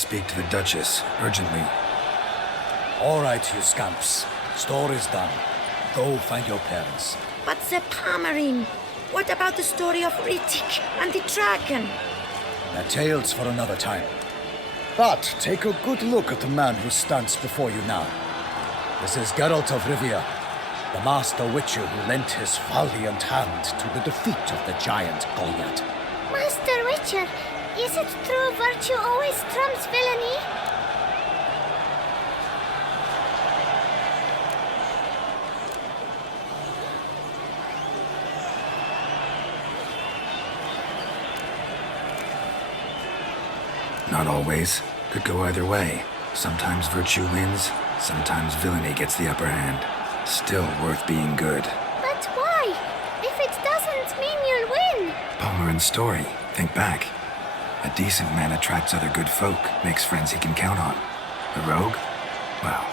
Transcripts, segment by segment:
speak to the Duchess, urgently. All right, you scamps. Story's done. Go find your parents. But the Palmerine, what about the story of Rittik and the dragon? They're tales for another time. But take a good look at the man who stands before you now. This is Geralt of Rivia, the master witcher who lent his valiant hand to the defeat of the giant Goliath. Master Witcher, is it true virtue always trumps villainy? Not always. Could go either way. Sometimes virtue wins, sometimes villainy gets the upper hand. Still worth being good. But why? If it doesn't mean you'll win. Palmerin's story. Think back. A decent man attracts other good folk, makes friends he can count on. A rogue? Well,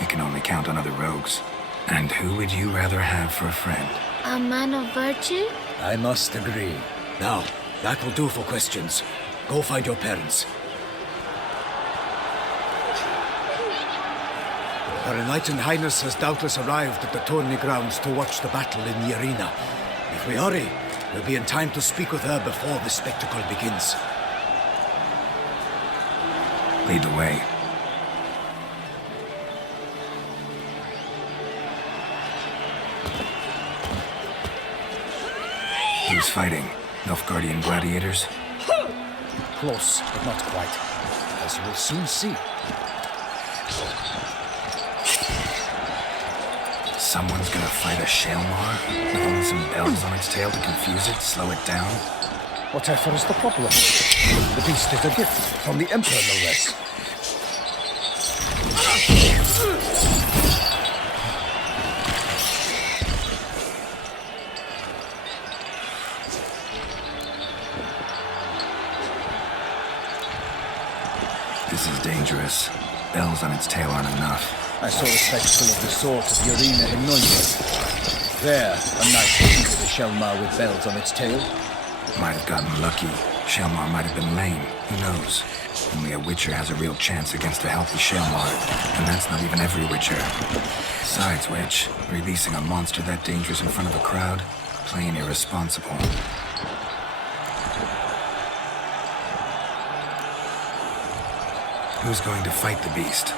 he can only count on other rogues. And who would you rather have for a friend? A man of virtue? I must agree. Now, that will do for questions. Go find your parents. Her Enlightened Highness has doubtless arrived at the tourney grounds to watch the battle in the arena. If we hurry, we'll be in time to speak with her before the spectacle begins. Lead the way. Who's fighting? Nilfgaardian gladiators? Close, but not quite. As you will soon see. Someone's gonna fight a Shaelmaar? With only some bells on its tail to confuse it, slow it down? Whatever is the problem? The beast is a gift from the Emperor, no less. This is dangerous. Bells on its tail aren't enough. I saw a spectacle of the sort at the arena in Nuremberg. There, a knight defeated a Shaelmaar with bells on its tail. Might have gotten lucky. Shaelmaar might have been lame. Who knows? Only a Witcher has a real chance against a healthy Shaelmaar. And that's not even every Witcher. Besides which, releasing a monster that dangerous in front of a crowd? Plain irresponsible. Who's going to fight the beast?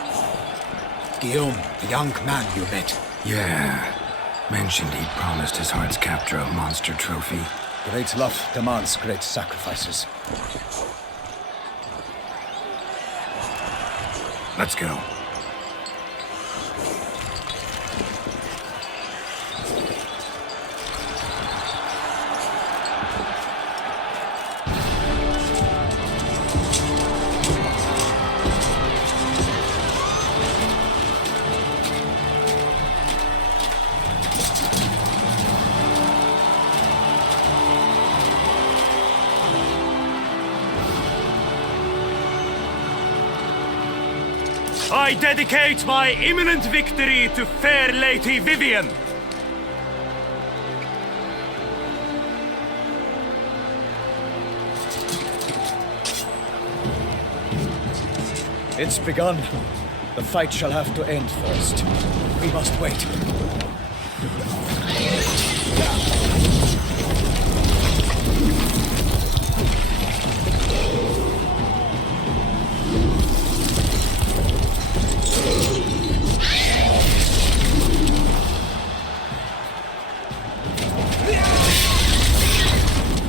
Guillaume, the young man you met. Yeah. Mentioned he'd promised his heart's captor a monster trophy. Great love demands great sacrifices. Let's go. I dedicate my imminent victory to fair Lady Vivian. It's begun. The fight shall have to end first. We must wait.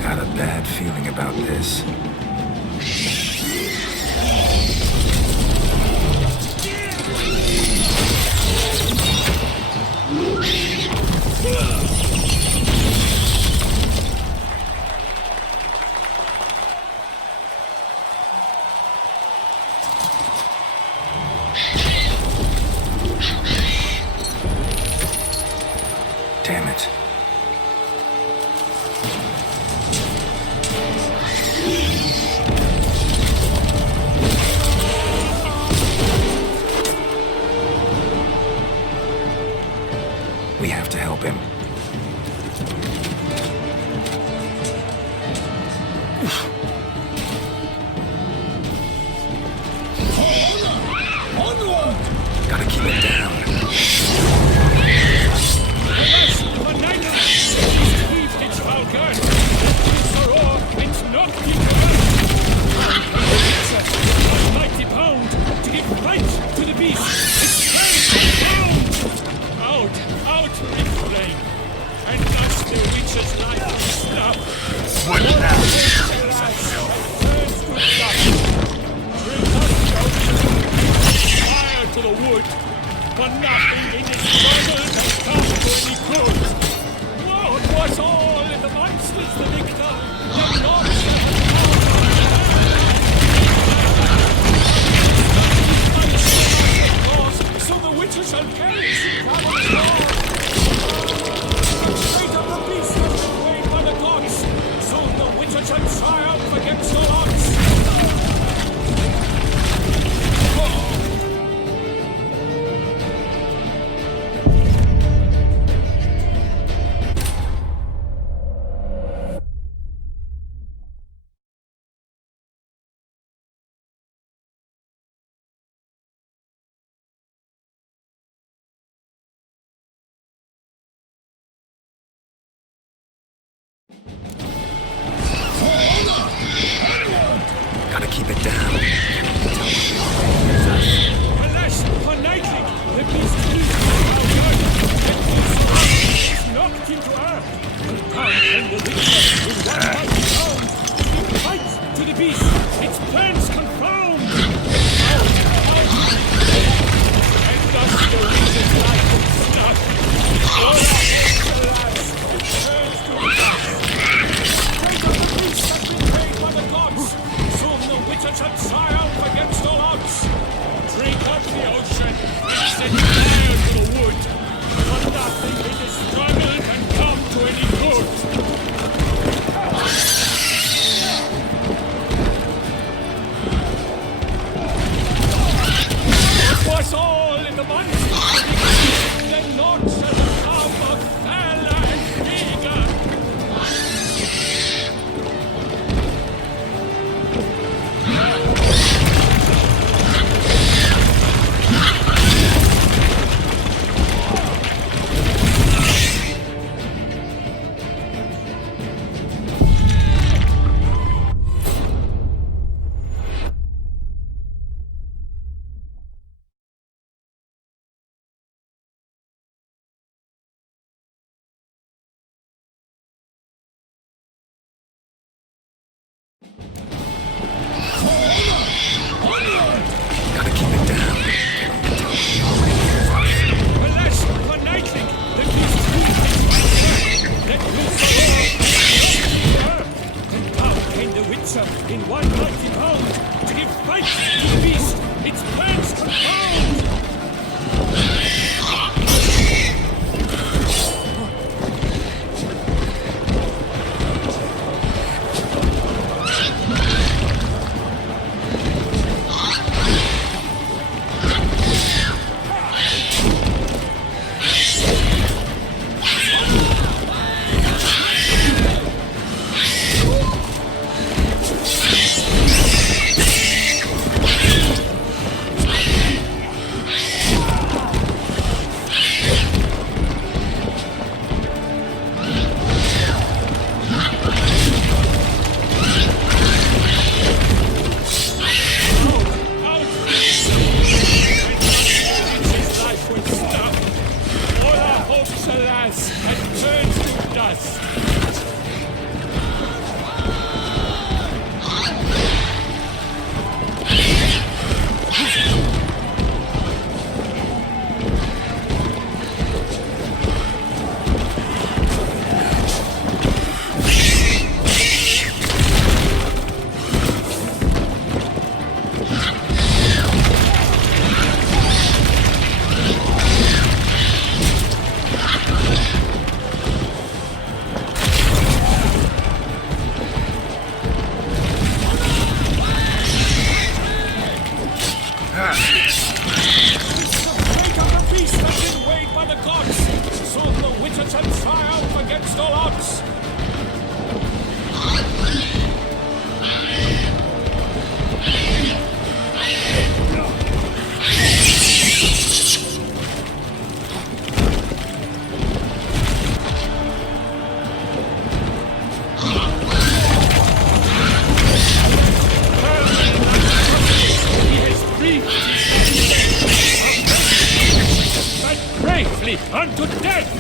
Got a bad feeling about this. Damn it. We have to help him. Gotta keep it down. What now? Fire to the wood, but nothing in this struggle has come to any good. What was all in the monsters the victor? The gods that have come. So the witches and elves have fate of the beast has been weighed by the gods. Soon the witches shall triumph against all odds. Gotta keep it down. Alas, for nightly, the beast is knocked into earth. And down came the witcher with one mighty pound. It fights to the beast, its plans confound. Out, out. And thus the witcher's life is snuffed. All our hopes, alas, it turns to dust. Fate of the beast has been paid by the gods. Soon the witcher shall triumph against all odds. Drink up the ocean and set fire to the wood. For nothing in this struggle can come to any good. It was all in the monsters. Then not shall come of valor and vigor. Gotta keep it down. Alas, for nightly, the beast let loose the earth. And down came the witcher in one mighty pound to give fight to the beast, its plans confound. me unto death!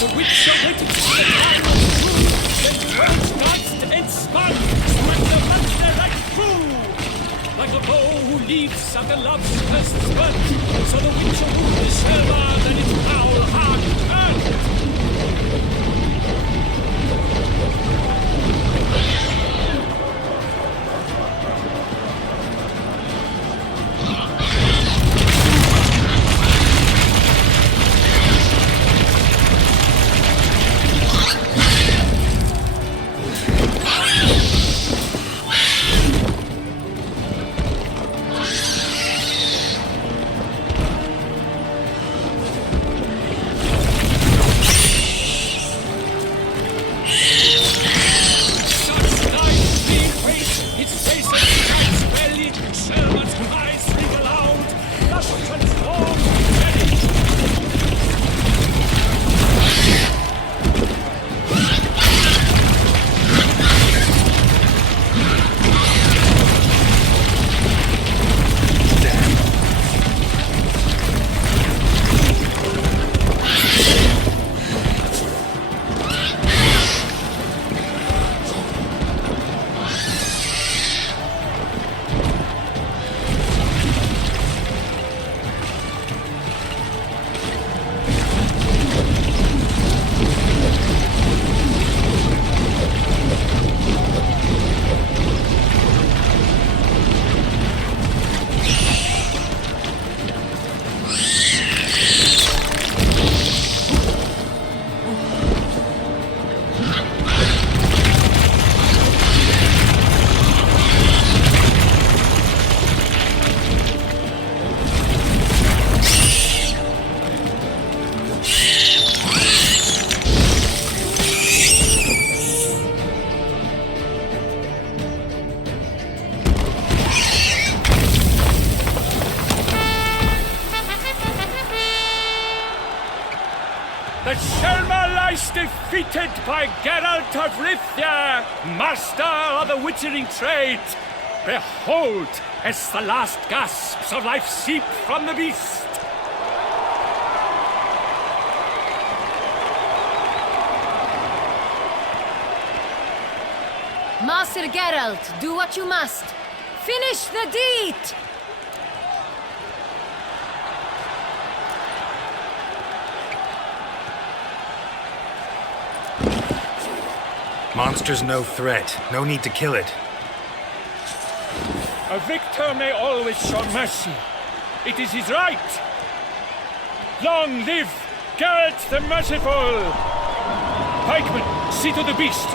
The Witcher waited for the time of truth, then words danced and spun, swept the monster like true. Like a bow who leaves after love's first spurt, so the Witcher wounded Shaelmaar, then its foul heart turned. That Shaelmaar lies defeated by Geralt of Rivia, master of the witchering trade. Behold, as the last gasps of life seep from the beast. Master Geralt, do what you must. Finish the deed! Monster's no threat. No need to kill it. A victor may always show mercy. It is his right. Long live Geralt the Merciful! Pikemen, see to the beast.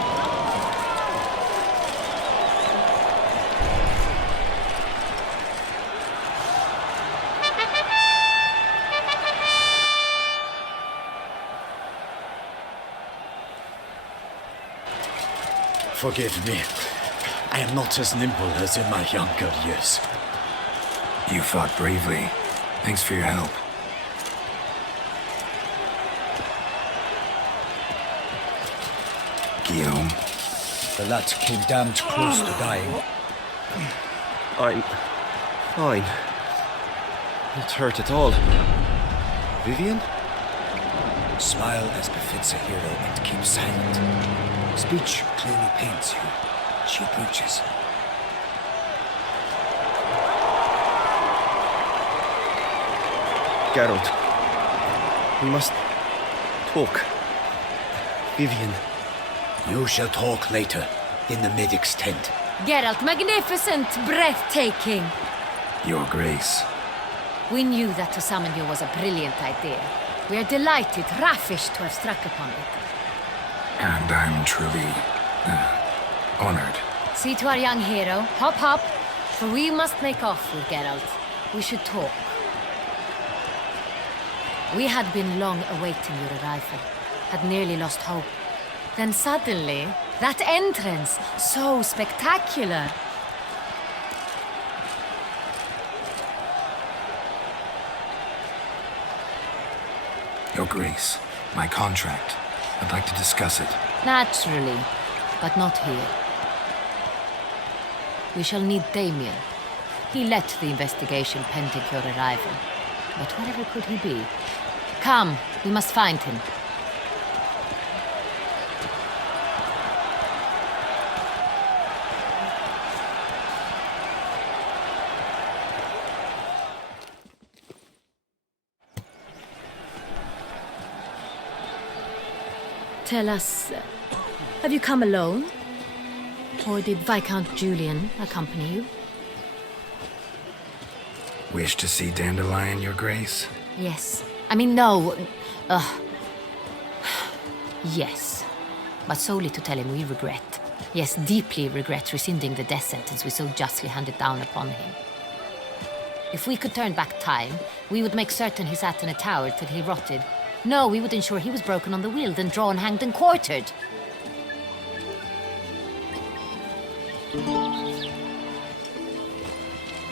Forgive me. I am not as nimble as in my younger years. You fought bravely. Thanks for your help. Guillaume. The lad came damned close to dying. I'm fine. Not hurt at all. Vivian? Smile as befits a hero and keep silent. Speech clearly paints you. She approaches. Geralt. We must talk. Vivian. You shall talk later, in the medic's tent. Geralt, magnificent, breathtaking. Your Grace. We knew that to summon you was a brilliant idea. We are delighted, ravished to have struck upon it. And I'm truly honored. See to our young hero. Hop, hop. For we must make off with Geralt. We should talk. We had been long awaiting your arrival. Had nearly lost hope. Then suddenly, that entrance, so spectacular. Your Grace, my contract. I'd like to discuss it. Naturally, but not here. We shall need Damien. He led the investigation pending your arrival. But wherever could he be? Come, we must find him. Tell us, have you come alone? Or did Viscount Julian accompany you? Wish to see Dandelion, Your Grace? Yes. I mean, no. Yes. But solely to tell him we regret. Yes, deeply regret rescinding the death sentence we so justly handed down upon him. If we could turn back time, we would make certain he sat in a tower till he rotted. No, we would ensure he was broken on the wheel, then drawn, hanged, and quartered.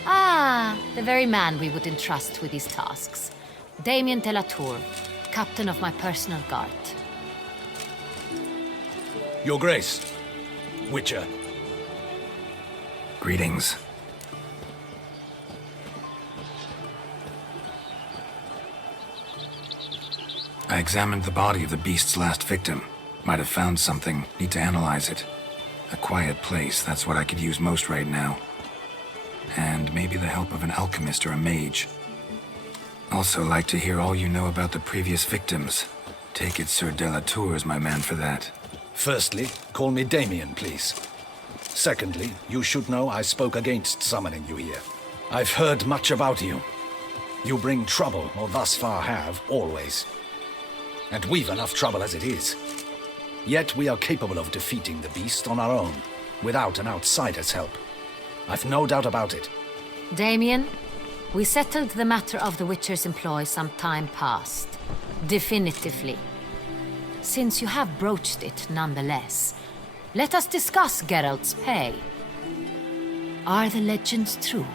Ah, the very man we would entrust with these tasks. Damien de la Tour, captain of my personal guard. Your Grace, Witcher. Greetings. I examined the body of the beast's last victim. Might have found something. Need to analyze it. A quiet place, that's what I could use most right now. And maybe the help of an alchemist or a mage. Also like to hear all you know about the previous victims. Take it Sir de la Tour is my man for that. Firstly, call me Damien, please. Secondly, you should know I spoke against summoning you here. I've heard much about you. You bring trouble, or thus far have, always. And we've enough trouble as it is. Yet we are capable of defeating the beast on our own, without an outsider's help. I've no doubt about it. Damien, we settled the matter of the Witcher's employ some time past. Definitively. Since you have broached it nonetheless, let us discuss Geralt's pay. Are the legends true?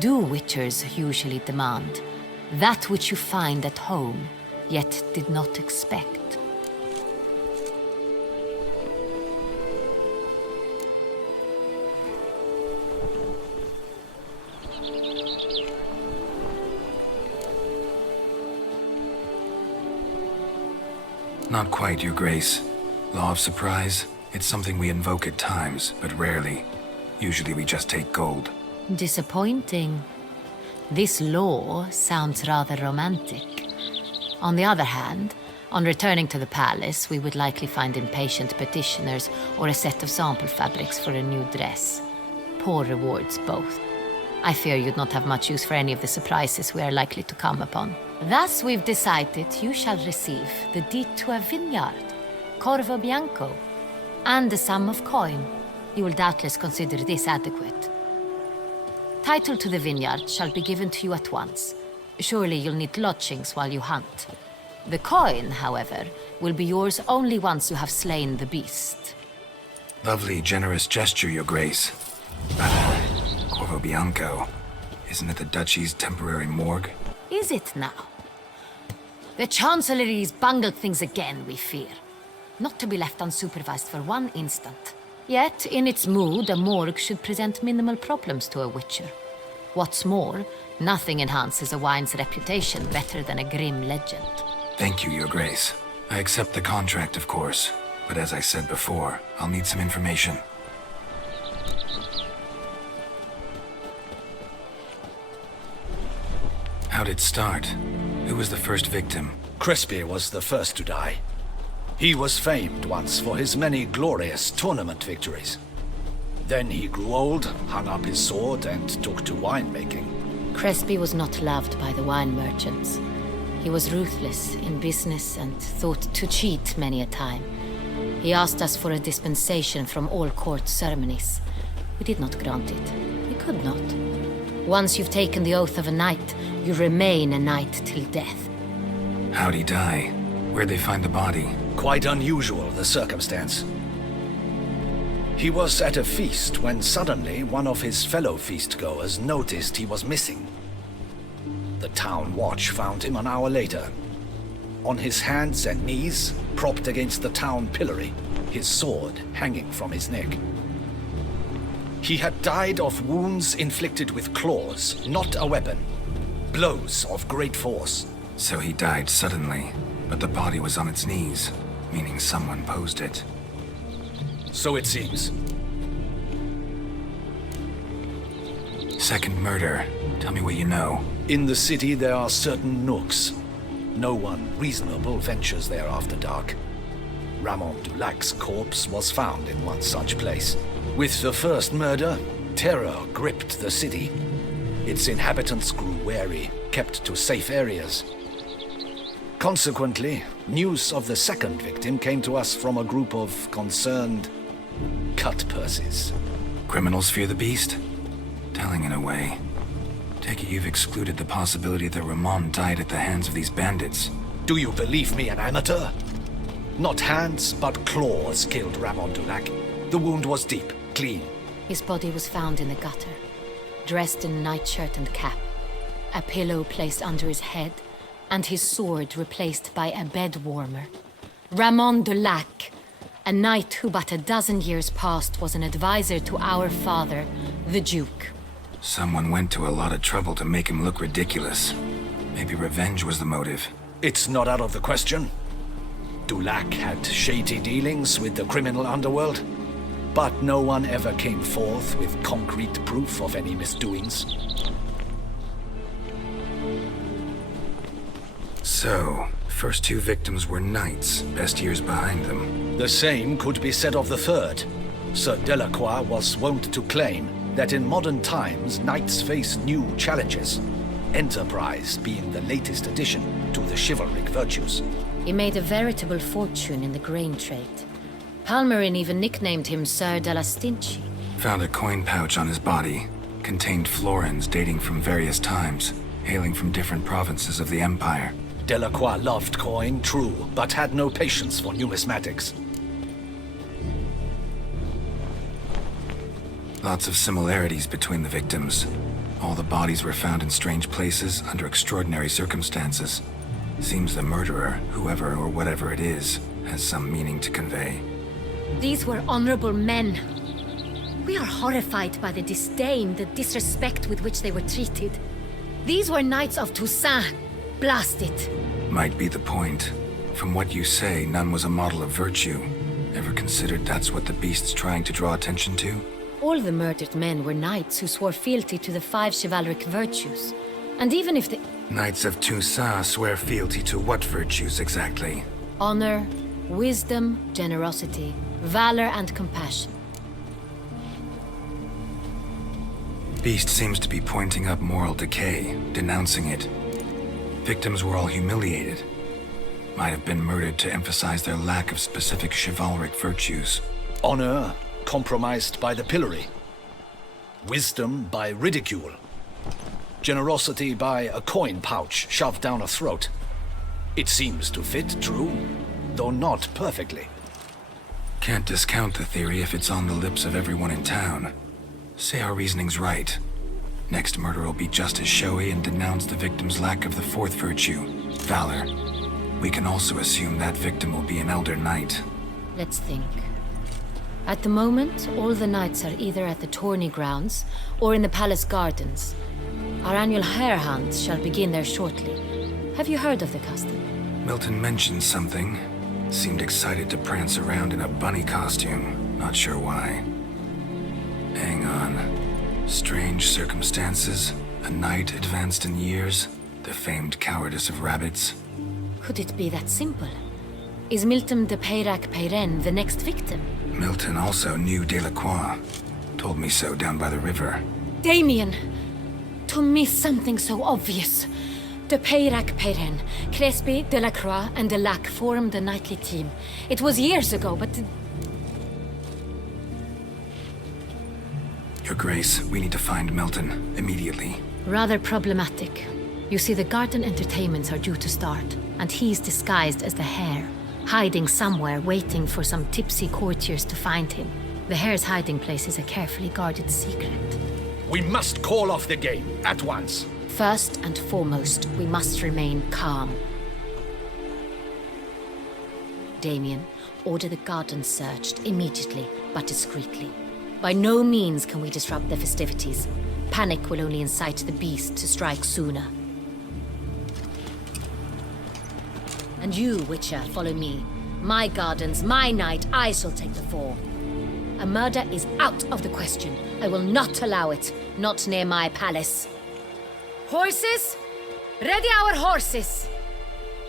Do Witchers usually demand that which you find at home, yet did not expect? Not quite, Your Grace. Law of surprise, it's something we invoke at times, but rarely. Usually we just take gold. Disappointing. This law sounds rather romantic. On the other hand, on returning to the palace, we would likely find impatient petitioners or a set of sample fabrics for a new dress. Poor rewards, both. I fear you'd not have much use for any of the surprises we are likely to come upon. Thus, we've decided you shall receive the deed to a vineyard, Corvo Bianco, and the sum of coin. You will doubtless consider this adequate. Title to the vineyard shall be given to you at once. Surely you'll need lodgings while you hunt. The coin, however, will be yours only once you have slain the beast. Lovely, generous gesture, Your Grace. Corvo Bianco. Isn't it the Duchy's temporary morgue? Is it now? The Chancellery's bungled things again, we fear. Not to be left unsupervised for one instant. Yet, in its mood, a morgue should present minimal problems to a Witcher. What's more, nothing enhances a wine's reputation better than a grim legend. Thank you, Your Grace. I accept the contract, of course. But as I said before, I'll need some information. How'd it start? Who was the first victim? Crespi was the first to die. He was famed once for his many glorious tournament victories. Then he grew old, hung up his sword, and took to winemaking. Crespi was not loved by the wine merchants. He was ruthless in business and thought to cheat many a time. He asked us for a dispensation from all court ceremonies. We did not grant it. We could not. Once you've taken the oath of a knight, you remain a knight till death. How'd he die? Where'd they find the body? Quite unusual, the circumstance. He was at a feast when suddenly one of his fellow feastgoers noticed he was missing. The town watch found him an hour later. on his hands and knees, propped against the town pillory, his sword hanging from his neck. He had died of wounds inflicted with claws, not a weapon. Blows of great force. So he died suddenly, but the body was on its knees, meaning someone posed it. So it seems. Second murder. Tell me what you know. In the city there are certain nooks. No one reasonable ventures there after dark. Ramon Dulac's corpse was found in one such place. With the first murder, terror gripped the city. Its inhabitants grew wary, kept to safe areas. Consequently, news of the second victim came to us from a group of concerned cut-purses. Criminals fear the beast? Telling in a way. Take it you've excluded the possibility that Ramon died at the hands of these bandits. Do you believe me an amateur? Not hands, but claws killed Ramon Dulac. The wound was deep, clean. His body was found in the gutter, dressed in nightshirt and cap, a pillow placed under his head, and his sword replaced by a bed warmer. Ramon Dulac, a knight who but a dozen years past was an advisor to our father, the Duke. Someone went to a lot of trouble to make him look ridiculous. Maybe revenge was the motive. It's not out of the question. Dulac had shady dealings with the criminal underworld, but no one ever came forth with concrete proof of any misdoings. So, first two victims were knights, best years behind them. The same could be said of the third. Sir Delacroix was wont to claim that in modern times, knights face new challenges, enterprise being the latest addition to the chivalric virtues. He made a veritable fortune in the grain trade. Palmerin even nicknamed him Sir de la Stinchi. Found a coin pouch on his body. Contained florins dating from various times, hailing from different provinces of the Empire. Delacroix loved coin, true, but had no patience for numismatics. Lots of similarities between the victims. All the bodies were found in strange places under extraordinary circumstances. Seems the murderer, whoever or whatever it is, has some meaning to convey. These were honorable men. We are horrified by the disdain, the disrespect with which they were treated. These were knights of Toussaint. Blast it. Might be the point. From what you say, none was a model of virtue. Ever considered that's what the beast's trying to draw attention to? All the murdered men were knights who swore fealty to the 5 chivalric virtues. And even if the Knights of Toussaint swear fealty to what virtues exactly? honor, wisdom, generosity, valor, and compassion. Beast seems to be pointing up moral decay, denouncing it. Victims were all humiliated. Might have been murdered to emphasize their lack of specific chivalric virtues. Honor compromised by the pillory. Wisdom by ridicule. Generosity by a coin pouch shoved down a throat. It seems to fit, true, though not perfectly. Can't discount the theory if it's on the lips of everyone in town. Say our reasoning's right. Next murder will be just as showy and denounce the victim's lack of the fourth virtue, valor. We can also assume that victim will be an elder knight. Let's think. At the moment, all the knights are either at the tourney grounds or in the palace gardens. Our annual hare hunt shall begin there shortly. Have you heard of the custom? Milton mentioned something. Seemed excited to prance around in a bunny costume. Not sure why. Hang on. Strange circumstances. A knight advanced in years. The famed cowardice of rabbits. Could it be that simple? Is Milton de Peyrac-Peyren the next victim? Milton also knew Delacroix. Told me so down by the river. Damien! To miss something so obvious. De Peyrac-Peyren, Crespi, Delacroix, and Delac formed a knightly team. It was years ago, but... Your Grace, we need to find Milton, immediately. Rather problematic. You see, the garden entertainments are due to start, and he's disguised as the hare, hiding somewhere, waiting for some tipsy courtiers to find him. The hare's hiding place is a carefully guarded secret. We must call off the game, at once. First and foremost, we must remain calm. Damien, order the garden searched immediately, but discreetly. By no means can we disrupt the festivities. Panic will only incite the beast to strike sooner. And you, Witcher, follow me. My gardens, my night, I shall take the fall. A murder is out of the question. I will not allow it. Not near my palace. Horses? Ready our horses!